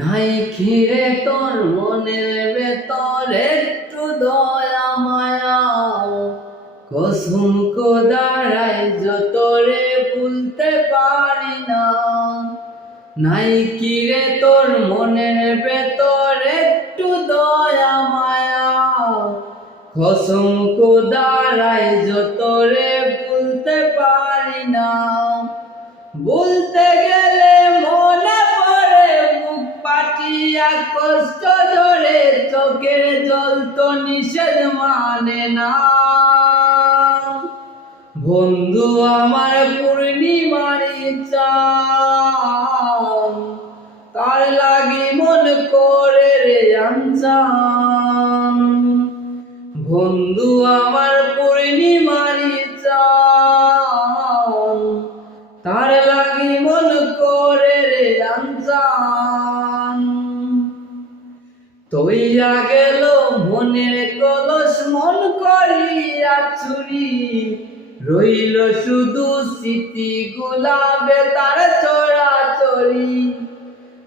নাই খিরে তোর মনের ভেতর একটু দয়া মায়া। কসুম কোদারাই যতরে ভুলতে পারি না। নাই কিরে তোর মনের ভেতর একটু দয়া মায়া। কসম কোদারাই যতরে ভুলতে পারি না। বলতে গেলে পাটিয়া কষ্ট ধরে চোখের জল তো নিষেধ মানে না। বন্ধু, আমার পূর্ণিমারি চান তার লাগি মন করে রে আনচান বন্ধু, আমার পূর্ণিমারি চান তার লাগি মন করে রে আনচান তৈয়া গেল মনের কলস, মন করিয়া চুরি রইল শুধু স্মৃতি গুলাবে তার চড়া চড়ি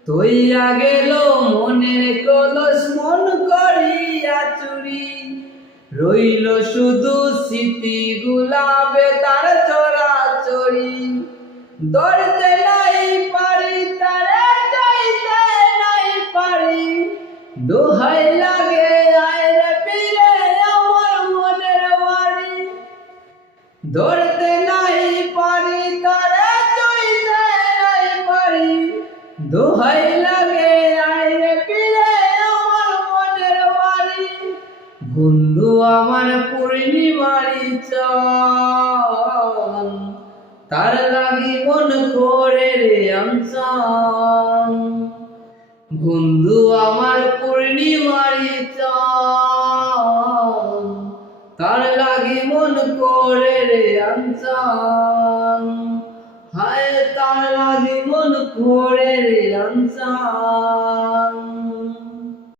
তৈয়া গেল মনের কলস, মন করিয়া চুরি রইল শুধু স্মৃতি গুলাবে তার চড়া চড়ি ধরতে দোহাই লাগে, আয় রে পীরে, আমার মনের বাড়ি। ধরতে নাই পারি, তারে চাইতে নাই পারি। দোহাই লাগে, আয় রে পীরে, আমার মনের বাড়ি। বন্ধু, আমার পূর্ণিমারি চান। তার লাগি মন করে রে আমসান বন্ধু আমার পূর্ণিমার তার লাগি মন করে রে আনসান হায়, তার লাগি মন করে রে আমসান